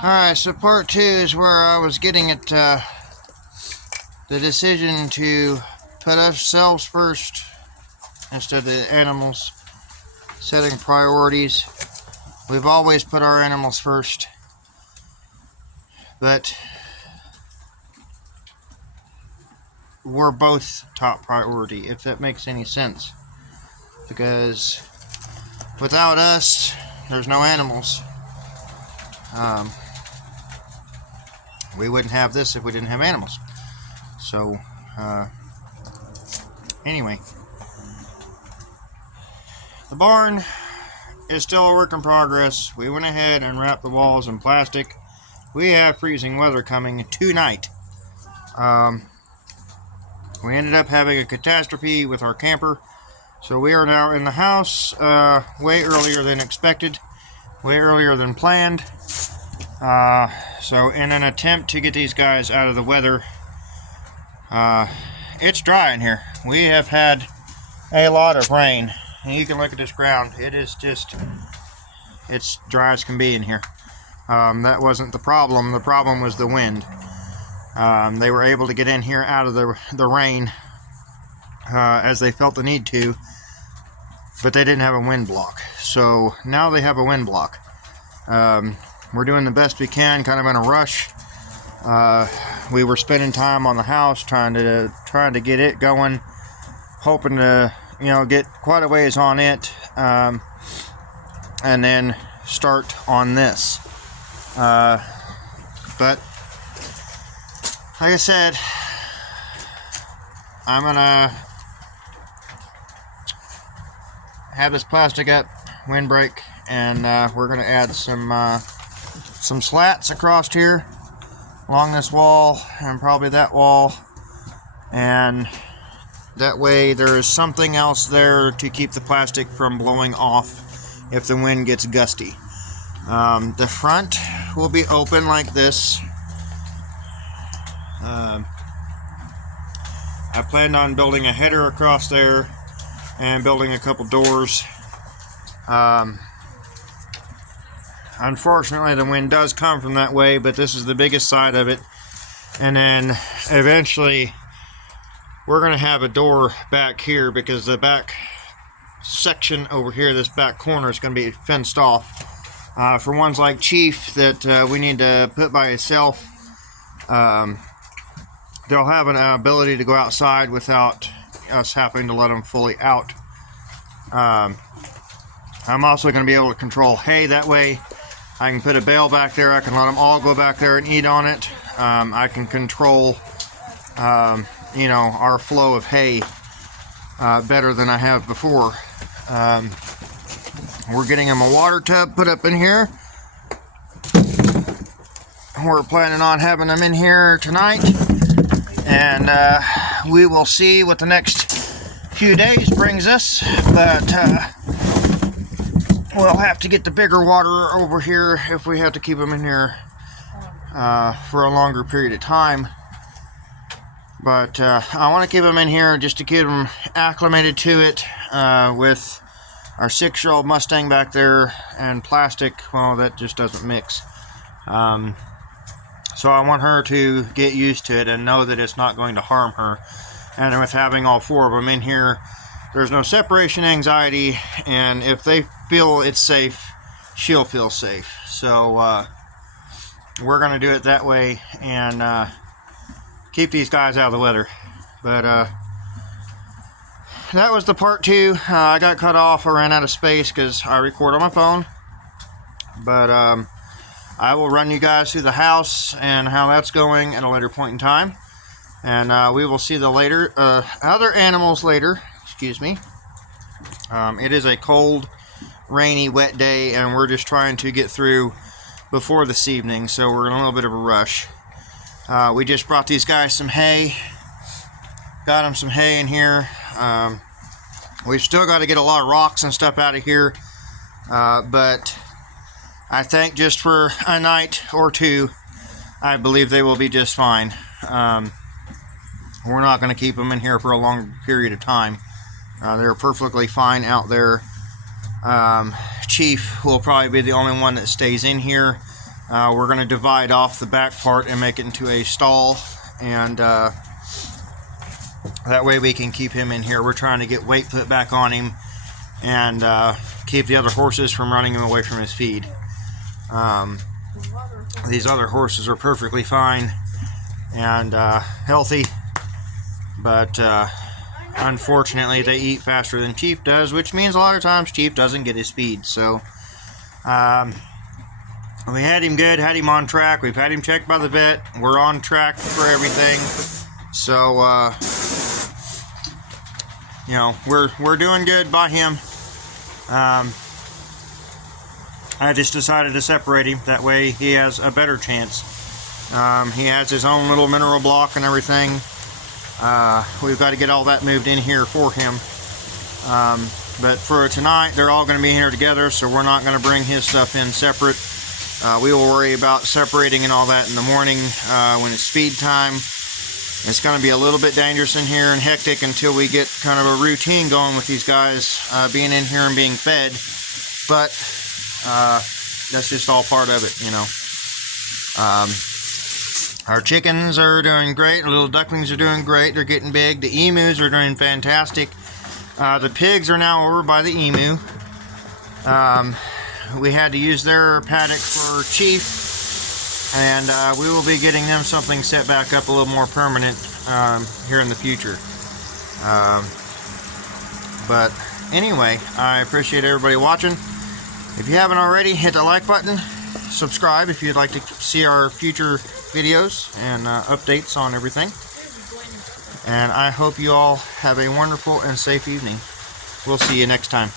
Alright, so part 2 is where I was getting at the decision to put ourselves first instead of the animals, setting priorities. We've always put our animals first, but we're both top priority, if that makes any sense, because without us, there's no animals. We wouldn't have this if we didn't have animals. So, anyway, the barn is still a work in progress. We went ahead and wrapped the walls in plastic. We have freezing weather coming tonight. We ended up having a catastrophe with our camper, so we are now in the house way earlier than expected, way earlier than planned. So in an attempt to get these guys out of the weather, it's dry in here. We have had a lot of rain, and you can look at this ground. It is just, it's dry as can be in here. That wasn't the problem. The problem was the wind. They were able to get in here out of the rain as they felt the need to, but they didn't have a wind block. So now they have a wind block. We're doing the best we can, kind of in a rush. We were spending time on the house trying to get it going, hoping to get quite a ways on it, and then start on this. But like I said, I'm gonna have this plastic up, windbreak, and we're gonna add some slats across here along this wall and probably that wall, and that way there is something else there to keep the plastic from blowing off if the wind gets gusty. The front will be open like this. I planned on building a header across there and building a couple doors. Unfortunately, the wind does come from that way, but this is the biggest side of it. And then eventually we're going to have a door back here because the back section over here, this back corner, is going to be fenced off. For ones like Chief that we need to put by itself, they'll have an ability to go outside without us having to let them fully out. I'm also going to be able to control hay. That way I can put a bale back there. I can let them all go back there and eat on it. I can control, our flow of hay better than I have before. We're getting them a water tub put up in here. We're planning on having them in here tonight, and we will see what the next few days brings us, but we'll have to get the bigger water over here if we have to keep them in here for a longer period of time. But I want to keep them in here just to get them acclimated to it. With our 6-year-old Mustang back there and plastic, well, that just doesn't mix. So I want her to get used to it and know that it's not going to harm her. And with having all 4 of them in here, there's no separation anxiety, and if they feel it's safe, she'll feel safe. So we're going to do it that way and keep these guys out of the weather. But that was the part 2. I got cut off. I ran out of space because I record on my phone. But I will run you guys through the house and how that's going at a later point in time. And we will see the other animals later. Excuse me. It is a cold, rainy, wet day, and we're just trying to get through before this evening, so we're in a little bit of a rush. We just brought these guys some hay. Got them some hay in here. We've still got to get a lot of rocks and stuff out of here, but I think just for a night or two, I believe they will be just fine. We're not going to keep them in here for a long period of time. They're perfectly fine out there. Chief will probably be the only one that stays in here. We're going to divide off the back part and make it into a stall, and that way we can keep him in here. We're trying to get weight put back on him and keep the other horses from running him away from his feed. These other horses are perfectly fine and healthy, but unfortunately they eat faster than Chief does, which means a lot of times Chief doesn't get his feed. So we had him good, had him on track. We've had him checked by the vet. We're on track for everything. So you know, we're doing good by him. I just decided to separate him. That way he has a better chance. He has his own little mineral block and everything. We've got to get all that moved in here for him. But for tonight, they're all going to be here together, so we're not going to bring his stuff in separate. We will worry about separating and all that in the morning when it's feed time. It's going to be a little bit dangerous in here and hectic until we get kind of a routine going with these guys being in here and being fed. But that's just all part of it, you know. Our chickens are doing great. Our little ducklings are doing great. They're getting big. The emus are doing fantastic. The pigs are now over by the emu. We had to use their paddock for Chief, and we will be getting them something set back up a little more permanent here in the future. But anyway, I appreciate everybody watching. If you haven't already, hit the like button. Subscribe if you'd like to see our future videos and updates on everything. And I hope you all have a wonderful and safe evening. We'll see you next time.